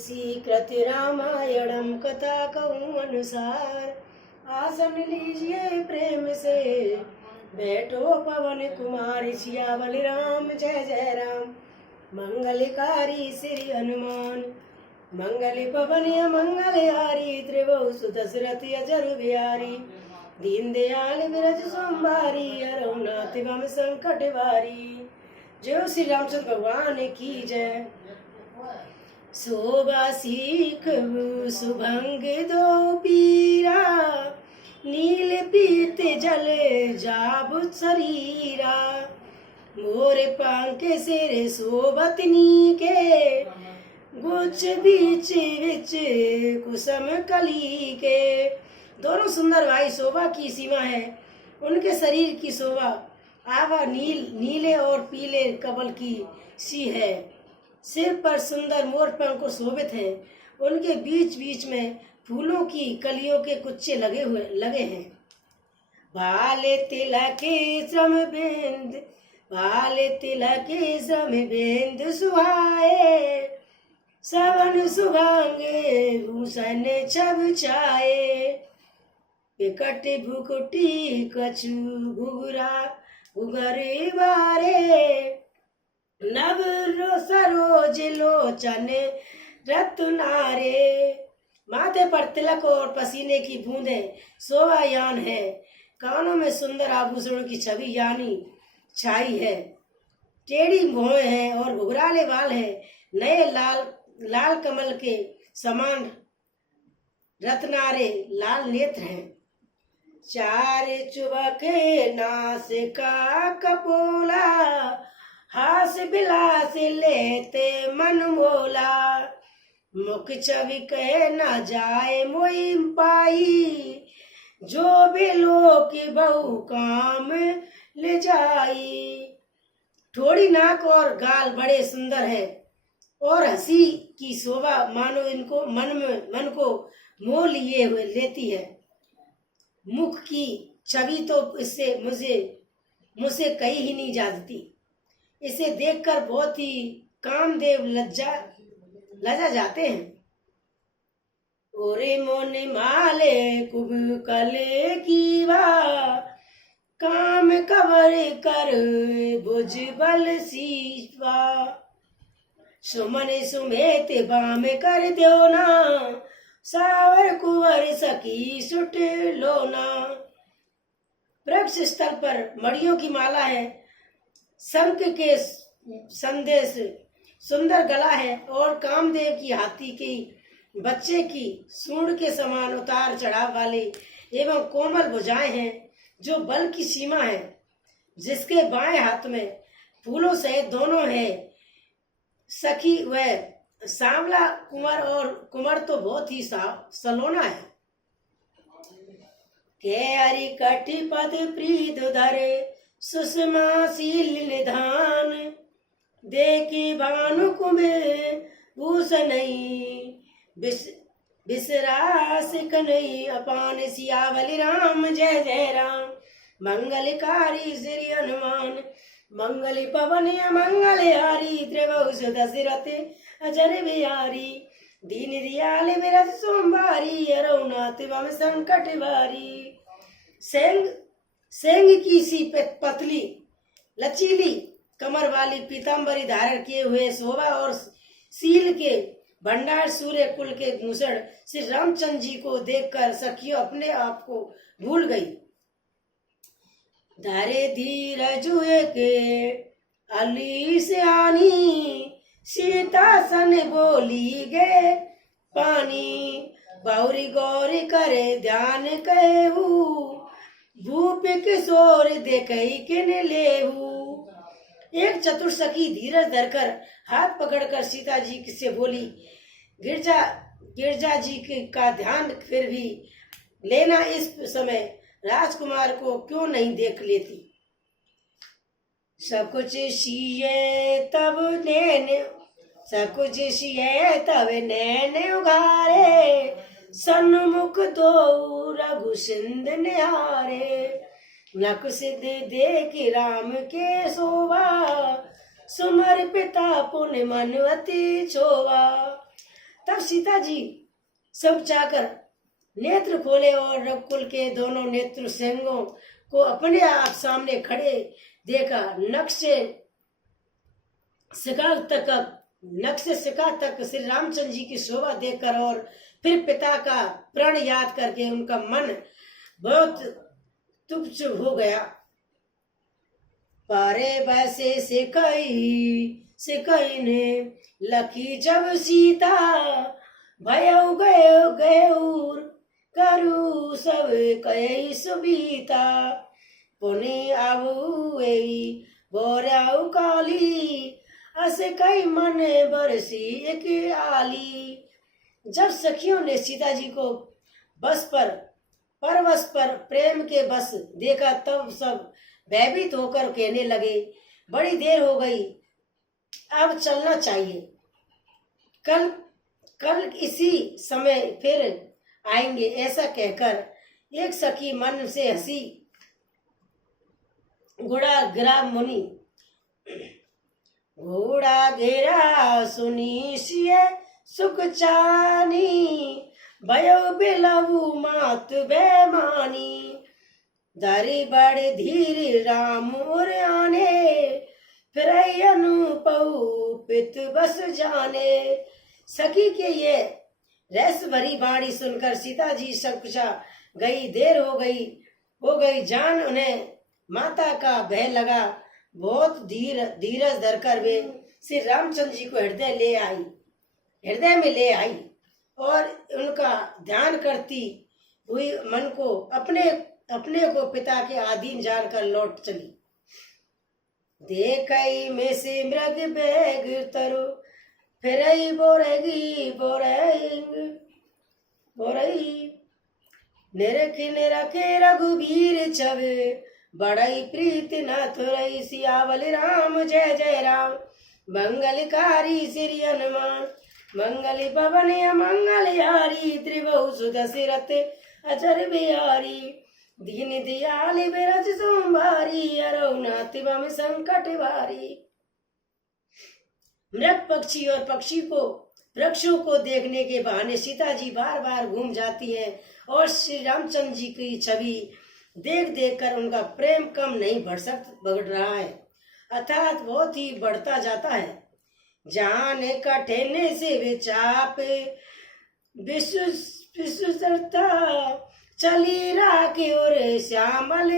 श्रीकृत रामायणम कथा कहूँ अनुसार। आसन लीजिए प्रेम से, बैठो पवन कुमार। सियावल राम जय जय राम। मंगलकारी श्री हनुमान, मंगल पवन मंगलहारी। त्रिभुवन सुत दशरथ अजर बिहारी। दीन दयाल विरज सोमवारी, रघुनाथ बम संकट वारी। जय श्री रामचंद्र भगवान की जय। शोभा सीख सुभंग दो पीरा, नील पीत जल जाबु शरीरा। मोर पंख सिर शोभतनी के, गुच बीच विच कुसुम कली के। दोनों सुंदर भाई शोभा की सीमा है। उनके शरीर की शोभा आभा नीले और पीले कमल की सी है। सिर पर सुंदर मोर पंख शोभित है। उनके बीच बीच में फूलों की कलियों के कुच्चे लगे हैं। भाले तिलक श्रम बिंद, भाले तिलक श्रम बिंद सुहाए। सवन सुभांगे भूषण छब छाए। विकट भुकुटी कछु घुघरा घुघरे बारे। नव सरोज लोचन रत्नारे। माथे पर तिलक और पसीने की बूंदें शोभायान है। कानों में सुंदर आभूषणों की छवि यानी छाई है। टेढ़ी भौहें हैं और घुघराले बाल है। नए लाल कमल के समान रत्नारे लाल नेत्र हैं। चार चुबके नासिका कपोला, हास बिलास लेते मन मोला। मुख छवि कह न जाए मोई पाई, जो बिलो की बहु काम ले जाई। थोड़ी नाक और गाल बड़े सुंदर है और हंसी की शोभा मानो इनको मन को मोह लिए हुए लेती है। मुख की छवि तो इससे मुझसे कहीं ही नहीं जाती। इसे देखकर बहुत ही कामदेव लजा जाते हैं। ओरे मोन माले कुब कले कीवा, काम कवर कर भुज बल सीवा। सुमन सुमेत बाम कर दो ना, सावर कुंवर सखी सुट लोना। वृक्ष स्थल पर मड़ियों की माला है। शंख के संदेश सुंदर गला है और कामदेव की हाथी के बच्चे की सूंड के समान उतार चढ़ाव वाले एवं कोमल भुजाएं हैं, जो बल की सीमा है। जिसके बाएं हाथ में फूलों सहित दोनों है सखी वह सांवला कुंवर, और कुंवर तो बहुत ही सलोना है। के हरि कटि पद प्रीत धरे, सुषमा शील निधान। देखी भानु कुमे भूषणई, बिसरास कन्हई अपान। सियावल राम जय जय राम। मंगलकारी श्री हनुमान, मंगल पवन मंगलहारी। त्रिभुवन सुत दशरथ अजर बिहारी। दीन दयाल विरज सोमवारी, रघुनाथ बम संकट वारी। सेंग की सी पतली लचीली कमर वाली पीताम्बरी धारण किए हुए शोभा और सील के भंडार सूर्य कुल के भूषण श्री रामचंद्र जी को देखकर सखियों अपने आप को भूल गई। धारे धीरज के अली से आनी, सीता सन बोली गे पानी। बाउरी गौरी करे ध्यान कहू, भूप किशोर देखई किन लेहू। एक चतुर सखी धीरज धरकर हाथ पकड़कर सीता जी से बोली, गिरजा जी का ध्यान फिर भी लेना। इस समय राजकुमार को क्यों नहीं देख लेती। सब कुछ सिए तब नैन उगारे। सन्मुख दो रघु सिंध निहारे। नक सिद्ध देख राम के शोभा, सुमर पिता पुन मन अति छोवा। तब सीता जी सब चाहकर नेत्र खोले और रघुकुल के दोनों नेत्र सिंहों को अपने आप सामने खड़े देखा। नक्शे शिखा तक श्री रामचंद्र जी की शोभा देखकर और फिर पिता का प्रण याद करके उनका मन बहुत तुच्छ हो गया। पारे बैसे सिकई ने लखी जब सीता भयो गयो करू सब कई सुबीता पुनि आबू बोराऊ काली अस कई मन बरसी एक आली। जब सखियों ने सीता जी को परवश पर प्रेम के बस देखा तब सब भयभीत होकर कहने लगे, बड़ी देर हो गई, अब चलना चाहिए, कल इसी समय फिर आएंगे। ऐसा कहकर एक सखी मन से हंसी। घोड़ा गिरा मुनि घोड़ा घेरा सुनी सिय सुख चानी भयो बिलवु मात बेमानी दारी बड़े धीर राम और आने फिर अनुपऊ पित बस जाने। सखी के ये रस भरी बाणी सुनकर सीता जी सकुचा गई। देर हो गई जान उन्हें माता का भय लगा। बहुत धीरज धरकर वे श्री रामचंद्र जी को हृदय में ले आई और उनका ध्यान करती हुई मन को अपने को पिता के अधीन जानकर लौट चली। देखई में से मृग बैग तरो फिरई बोरई निरखे रघुबीर छवे बड़ई प्रीत न थुरई सियावल राम जय जय राम मंगलकारी श्री हनुमान मंगल पवन मंगलहारी त्रिभुव सुदशरथ अजर बिहारी दीन दयाल बिरज सोमवारी अरौनाथ बम संकट भारी। मृग पक्षी और पक्षी को वृक्षों को देखने के बहाने सीता जी बार बार घूम जाती हैं और श्री रामचंद्र जी की छवि देख कर उनका प्रेम कम नहीं बढ़ रहा है, अर्थात बहुत ही बढ़ता जाता है। जान कठेने से विचाप विश्वसरता चली राखी और श्यामल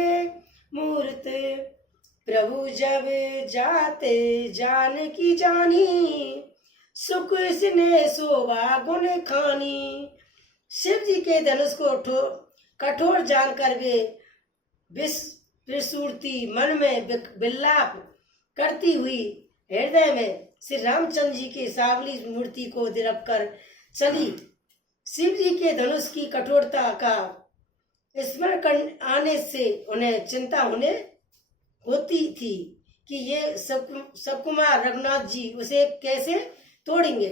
मूर्त प्रभु जब जाते जान की जानी सुख स्नेह शोभा गुण खानी। शिव जी के धनुष को कठोर जानकर वे विस्फुरती मन में विलाप करती हुई हृदय में श्री रामचंद्र जी की सावली मूर्ति को रख कर चली। शिव जी के धनुष की कठोरता का स्मरण आने से उन्हें चिंता होती थी कि ये सकुमार रघुनाथ जी उसे कैसे तोड़ेंगे।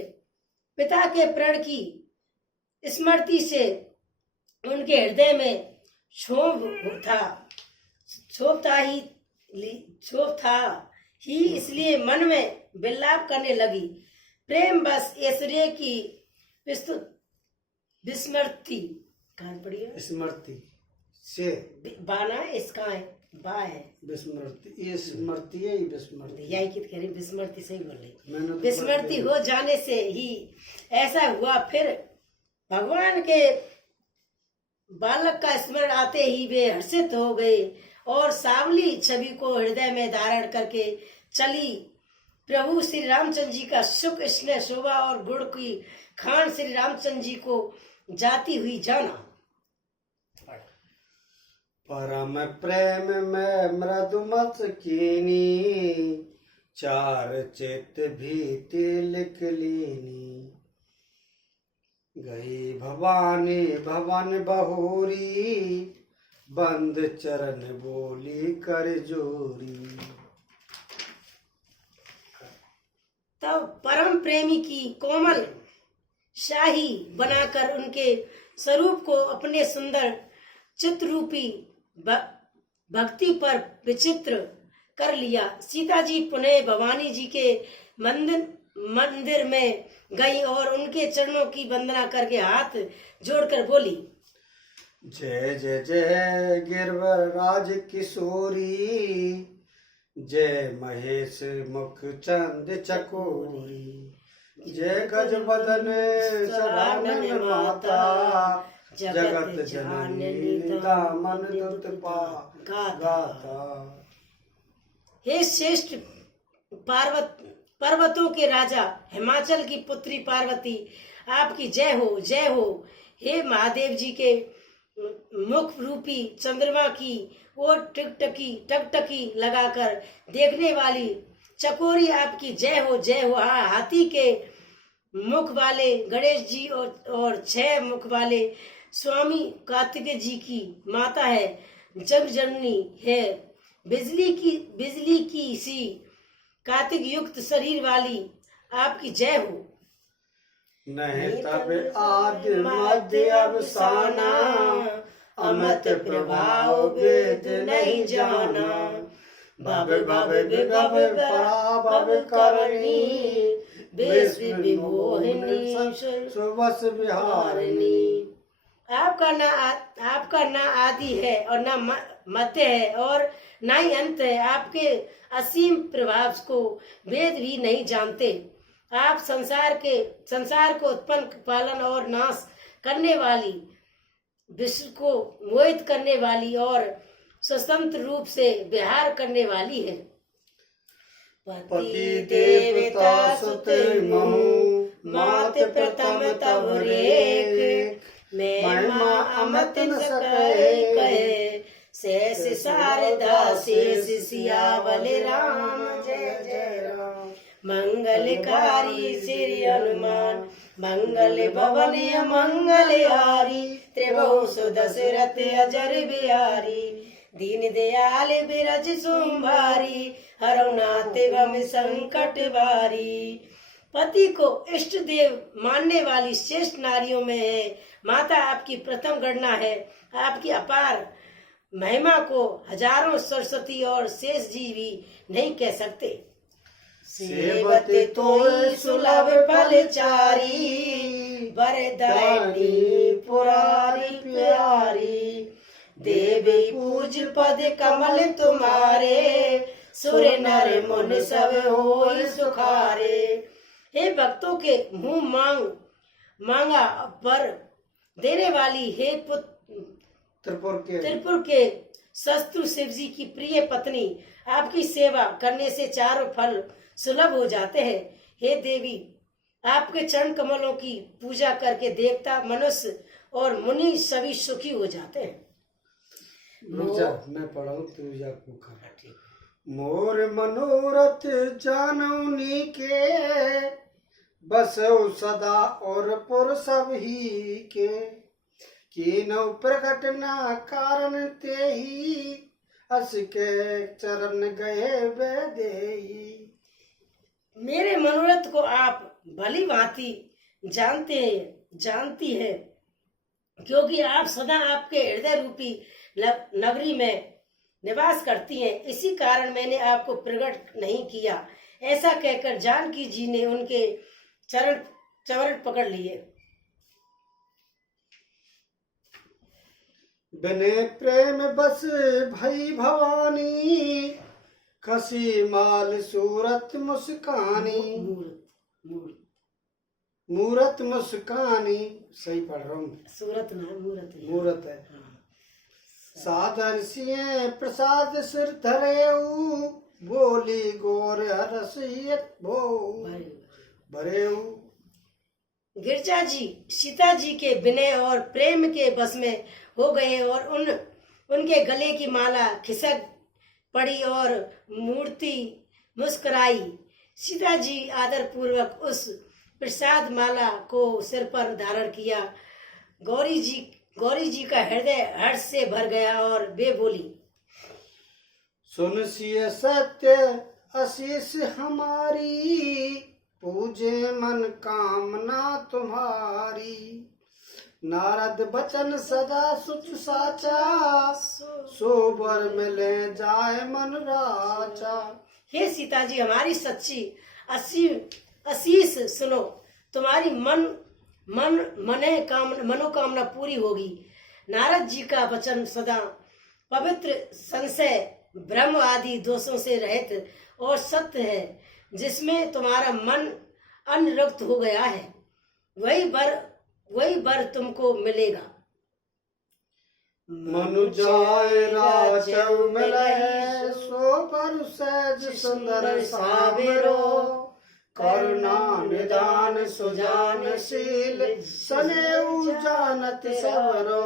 पिता के प्रण की स्मृति से उनके हृदय में क्षोभ था ही इसलिए मन में विलाप करने लगी। प्रेम बस ऐश्वर्य की स्मृति से बाना इसका है बा है विस्मृति ये स्मृति है विस्मृति यही कित कह रही विस्मृति सही बोल रही। मैंने विस्मृति हो जाने से ही ऐसा हुआ। फिर भगवान के बालक का स्मरण आते ही वे हर्षित हो गए और सावली छवि को हृदय में धारण करके चली। प्रभु श्री रामचंद्र जी का सुख स्नेह शोभा और गुण की खान श्री रामचंद्र जी को जाती हुई जाना। परम प्रेम में मृदुमत कीनी चार चित भीति लिख लीनी गई भवानी भवन बहोरी बंद चरण बोली कर जोरी। तब परम प्रेमी की कोमल शाही बनाकर उनके स्वरूप को अपने सुंदर चित्ररूपी भक्ति पर विचित्र कर लिया। सीता जी पुनः भवानी जी के मंदिर में गई और उनके चरणों की वंदना करके हाथ जोड़कर बोली, जय जय जय गिरवराज किशोरी, जय महेश मुख चंद चकोरी, जय गज बदन सदानन माता, जगत जननी दामन दुत गाता। हे श्रेष्ठ पर्वतों के राजा, हिमाचल की पुत्री पार्वती, आपकी जय हो जय हो। हे महादेव जी के मुख रूपी चंद्रमा की ओर टकटकी लगाकर देखने वाली चकोरी, आपकी जय हो जय हो। हाथी के मुख वाले गणेश जी और 6 मुख वाले स्वामी कार्तिकेय जी की माता है, जग जननी है, बिजली की सी कार्तिक युक्त शरीर वाली, आपकी जय हो। नहीं तब आदि मध्य अवसाना, अमृत प्रभाव वेद नहीं जाना, भव भव विभव पराभव करनी, विश्व विमोहिनी सुवस विहारिणी। आपका ना आदि है और ना मध्य है और ना ही अंत है। आपके असीम प्रभाव को वेद भी नहीं जानते। आप संसार को उत्पन्न, पालन और नाश करने वाली, विश्व को मोहित करने वाली और स्वतंत्र रूप से विहार करने वाली है। पति देवता सुत महु, मात प्रथम तब रेख, महिमा अमत न सके कहे, शेष शारदा शेष सियावल राम, जय जय राम। मंगलकारी श्री हनुमान, मंगल भवन मंगल हारी, त्रिभुवन सुदशरथ अजर बिहारी, दीन दयाल बिरज सुंभारी, हरौ नाथ गम संकट बारी। पति को इष्ट देव मानने वाली श्रेष्ठ नारियों में है माता आपकी प्रथम गणना है। आपकी अपार महिमा को हजारों सरस्वती और शेष जी भी नहीं कह सकते। सेवते तो सुलभ फलचारी, वरदायिनी पुरारी प्यारी, देवी पूज पद कमल तुम्हारे, सुर नर मुन सब होई सुखारे। हे भक्तों के मुंह मांगा पर देने वाली, हे त्रिपुर के शत्रु शिव जी की प्रिय पत्नी, आपकी सेवा करने से चारों फल सुलभ हो जाते हैं। हे देवी, आपके चरण कमलों की पूजा करके देवता, मनुष्य और मुनि सभी सुखी हो जाते हैं। मैं पढ़ाऊं तू जा मोर मनोरथ जानौनी के, बसौ सदा और पुर सब ही के, कीनौ प्रकट ना कारण ते ही, अस के चरण गए वेदेही। मेरे मनोरथ को आप भली भांति जानती है, क्योंकि आप सदा आपके हृदय रूपी नगरी में निवास करती हैं। इसी कारण मैंने आपको प्रकट नहीं किया। ऐसा कहकर जानकी जी ने उनके चरण पकड़ लिए। बने प्रेम बस भई भवानी, खसी माल सूरत मुस्कानी, मूरत मुस्कानी। सही पढ़ रहा हूँ, सूरत ना मूरत है। साधन सिए प्रसाद सिर धरेऊ, बोली गोर रसियत भो भरेऊ। गिरजा जी सीता जी के विनय और प्रेम के बस में हो गए और उनके गले की माला खिसक पड़ी और मूर्ति मुस्कुराई। सीता जी आदर पूर्वक उस प्रसाद माला को सिर पर धारण किया। गौरी जी का हृदय हर्ष से भर गया और वे बोली, सुन सिय सत्य आशीष हमारी, पूजे मन कामना तुम्हारी, नारद बचन सदा सुच साचा, सोबर मिले जाए मन राचा। हे सीता जी, हमारी सच्ची आशीष सुनो, तुम्हारी मनोकामना पूरी होगी। नारद जी का वचन सदा पवित्र, संशय, भ्रम आदि दोषों से रहित और सत्य है। जिसमें तुम्हारा मन अनुरक्त हो गया है, वही वर तुमको मिलेगा। मनु जाय राजव मिलै, सो पर सहज सुंदर सावेरो। करुणा निदान सुजानशील, सनेऊ जानत सबरो।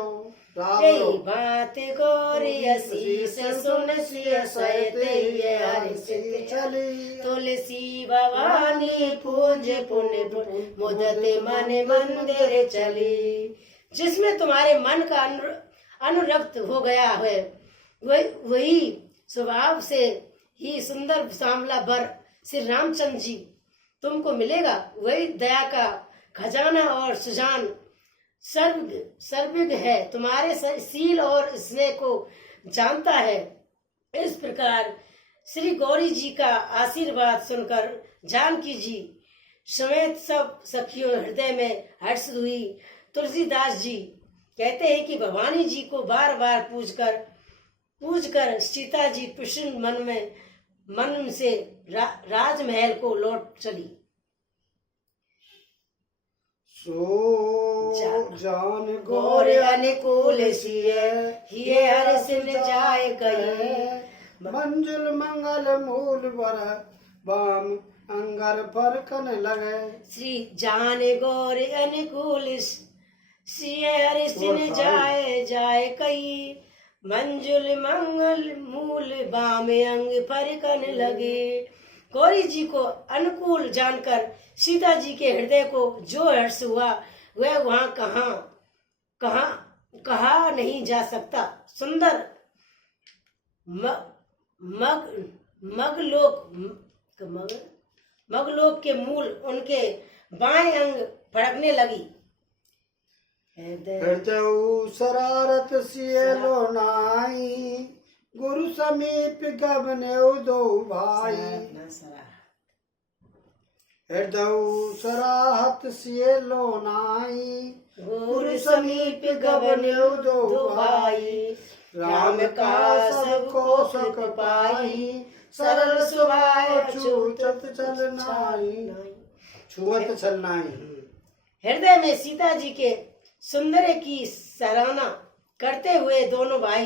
यही बात गौरी आशीष सुन सिय सहते ये हर्षित चली। तुलसी भवानी पूज पुण्य मुदत मन मंदिर चली। जिसमें तुम्हारे मन का अनुरक्त हो गया है, वही स्वभाव से ही सुंदर सांवला वर श्री रामचंद्र जी तुमको मिलेगा। वही दया का खजाना और सुजान सर्वज्ञ है, तुम्हारे शील और स्नेह को जानता है। इस प्रकार श्री गौरी जी का आशीर्वाद सुनकर जानकी जी समेत सब सखियों हृदय में हर्ष हुई। तुलसीदास जी कहते हैं कि भवानी जी को बार बार पूज कर सीता जी प्रसन्न मन से राजमहल को लौट चली। सो जान गौर अनुकूल सिए, हिये हर्षिन जाय कही। मंजुल मंगल मूल वर, बाम अंगर पर कन लगे। श्री जान गौर अनुकूल सिए, हर्षिन जाय कही। मंजुल मंगल मूल बाम अंग पर कन लगे। गौरी जी को अनुकूल जानकर सीता जी के हृदय को जो हर्ष हुआ वह वहाँ कहा नहीं जा सकता। सुंदर मगलोक के मूल उनके बाएं अंग फड़कने लगी। हृदय शरारत सियलो नाई, गुरु समीप गबने दो भाई। हृदय सराहत सियलो नाई, गुरु समीप गबने दो भाई। राम का सबको सुख पाई, सरल स्वभाव छूटत चलनाई। हृदय में सीता जी के सुंदर की सराहना करते हुए दोनों भाई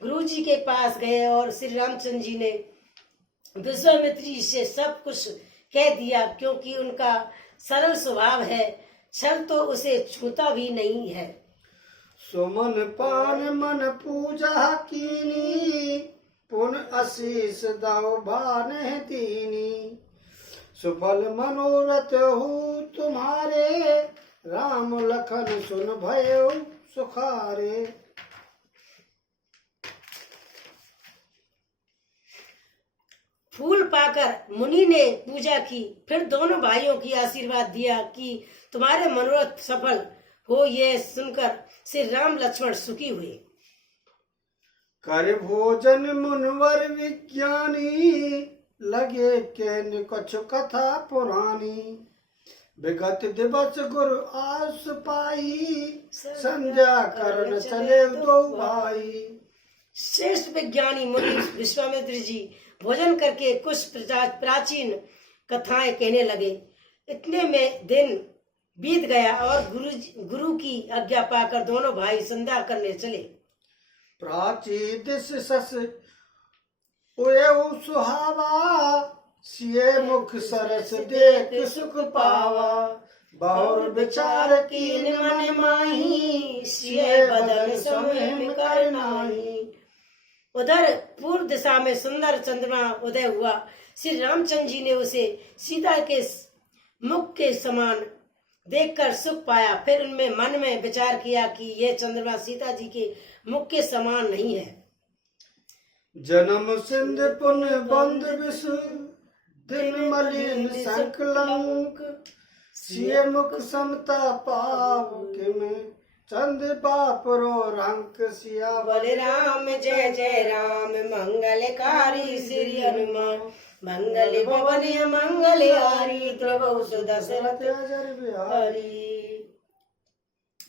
गुरु जी के पास गए और श्री रामचंद्र जी ने विश्वामित्र जी से सब कुछ कह दिया, क्योंकि उनका सरल स्वभाव है, छल तो उसे छूता भी नहीं है। सुमन पान मन पूजा कीनी, पुन आशीष दाओ भाने दीनी। सुफल मनोरथ हूँ तुम्हारे, राम लखन सुन भयो सुखारे। फूल पाकर मुनि ने पूजा की, फिर दोनों भाइयों की आशीर्वाद दिया कि तुम्हारे मनोरथ सफल हो। ये सुनकर श्री राम लक्ष्मण सुखी हुए। कर भोजन मुनवर विज्ञानी, लगे के कुछ कथा पुरानी। विगत दिवस गुरु आस पाई, संध्या करन चले दो भाई। श्रेष्ठ विज्ञानी मुनि विश्वामित्र जी भोजन करके कुछ प्राचीन कथाएं कहने लगे। इतने में दिन बीत गया और गुरु की आज्ञा पाकर दोनों भाई संध्या करने चले। प्राची दिस सस उये सुहावा, सिए मुख सरस देख सुख पावा। बहुर विचार कीन मन माही, सिए बदन समहिम कर नाही। उधर पूर्व दिशा में सुंदर चंद्रमा उदय हुआ। श्री रामचंद्र जी ने उसे सीता के मुख के समान देखकर सुख पाया। फिर उनमें मन में विचार किया कि यह चंद्रमा सीता जी के मुख के समान नहीं है। जन्म सिंध पुण्य बंद विषु, दिन मलिन संकलंक। सिए मुख समता पाव के में, चंद बापरो रंक सिया। बोले राम जय जय राम, मंगलकारी श्री हनुमान। मंगल भवन मंगलहारी द्रवौ सुदशरथ अजर बिहारी।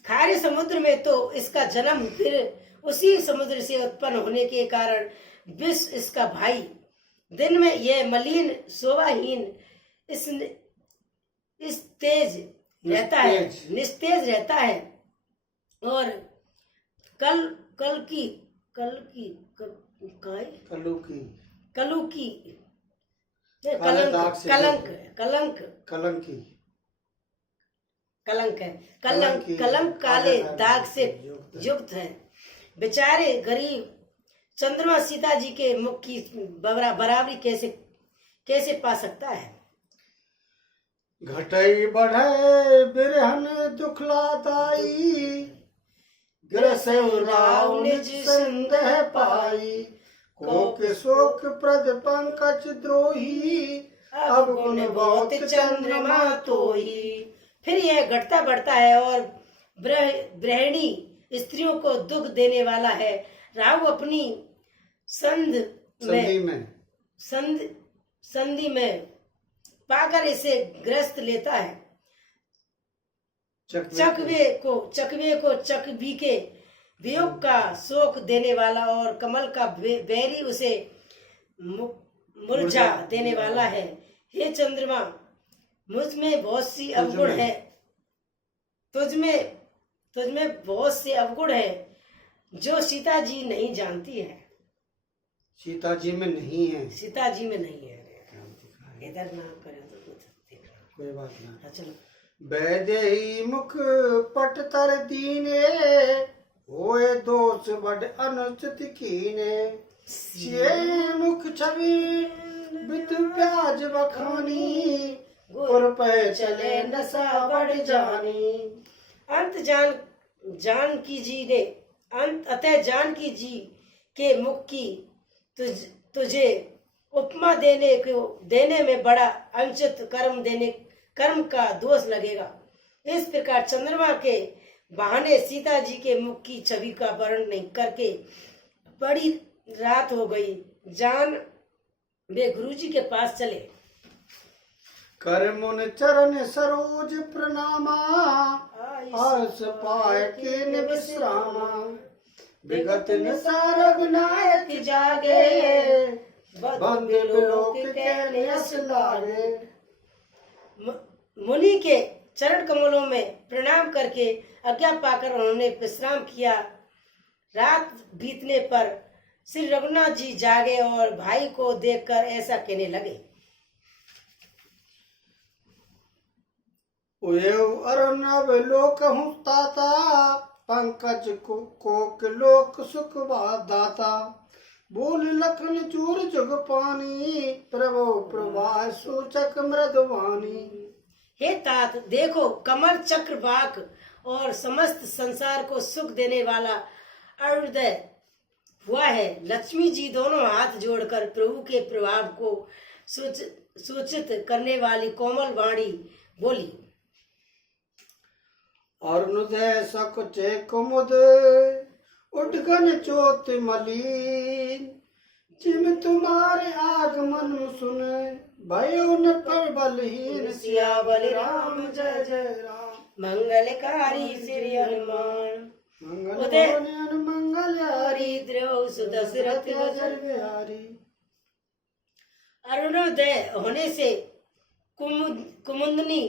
खारे समुद्र में तो इसका जन्म, फिर उसी समुद्र से उत्पन्न होने के कारण विष इसका भाई। दिन में यह मलिन शोभाहीन इस तेज रहता है, निस्तेज रहता है, और कलंक काले दाग से युक्त है। बेचारे गरीब चंद्रमा सीता जी के मुख की बराबरी कैसे पा सकता है। घटई बढ़े बिरहन दुखलादाई, ग्रसऊ राव निज संदेह पाई। कोक शोक प्रद पंकज द्रोही, अब गुण बहुत चंद्रमा तोही। फिर यह घटता बढ़ता है और गृहिणी स्त्रियों को दुख देने वाला है। राहु अपनी संधि में पाकर इसे ग्रस्त लेता है। चकवे को चकवी के वियोग का शोक देने वाला, और कमल का बैरी उसे मुरझा देने वाला है। हे चंद्रमा, मुझ में बहुत सी अवगुण है, तुझ में बहुत से अवगुण है जो सीता जी नहीं जानती है। सीता जी में नहीं है। इधर ना करे तो कोई बात ना। चलो। वैदेही मुख पट तर दीने, होए दोष बड़ अनुचित कीने। ये मुख छवि बित प्याज बखानी, गुर पे चले नशा बढ़ जानी। अतः जानकी जी के मुख की तुझे उपमा देने में बड़ा अनुचित कर्म का दोष लगेगा। इस प्रकार चंद्रमा के बहाने सीता जी के मुख की छवि का वर्णन नहीं करके बड़ी रात हो गई। जान वे गुरुजी के पास चले। कर मुन चरण सरोज प्रणामा, आस पाए के विश्रामा। विगत निसारग नायक जागे, बंदे लोक के यश लागे। मुनि के चरण कमलों में प्रणाम करके आज्ञा पाकर उन्होंने विश्राम किया। रात बीतने पर श्री रघुनाथ जी जागे और भाई को देखकर ऐसा कहने लगे। अर्णव लोक हूँ ताता, पंकज कोक लोक सुख दाता। बोल लखन चूर जुग पानी, प्रभु प्रवाह सूचक मृदवानी। हे तात, देखो कमल चक्र बाक और समस्त संसार को सुख देने वाला अरुणोदय हुआ है। लक्ष्मी जी दोनों हाथ जोड़कर प्रभु के प्रभाव को सूचित करने वाली कोमल वाणी बोली। अरुणोदय सकुचे कुमुद, उठगन चोत मलिन। जिम तुम्हारे आगमन सुने, भयो न पर बलहीन। सियावर राम जय जय राम, मंगलकारी श्री हनुमान। मंगलहारी द्रव सुदशरथ अजर बिहारी। अरुणोदय होने से कुमुदनी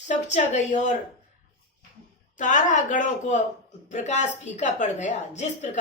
सपचा गई और तारा गणों को प्रकाश फीका पड़ गया। जिस प्रकार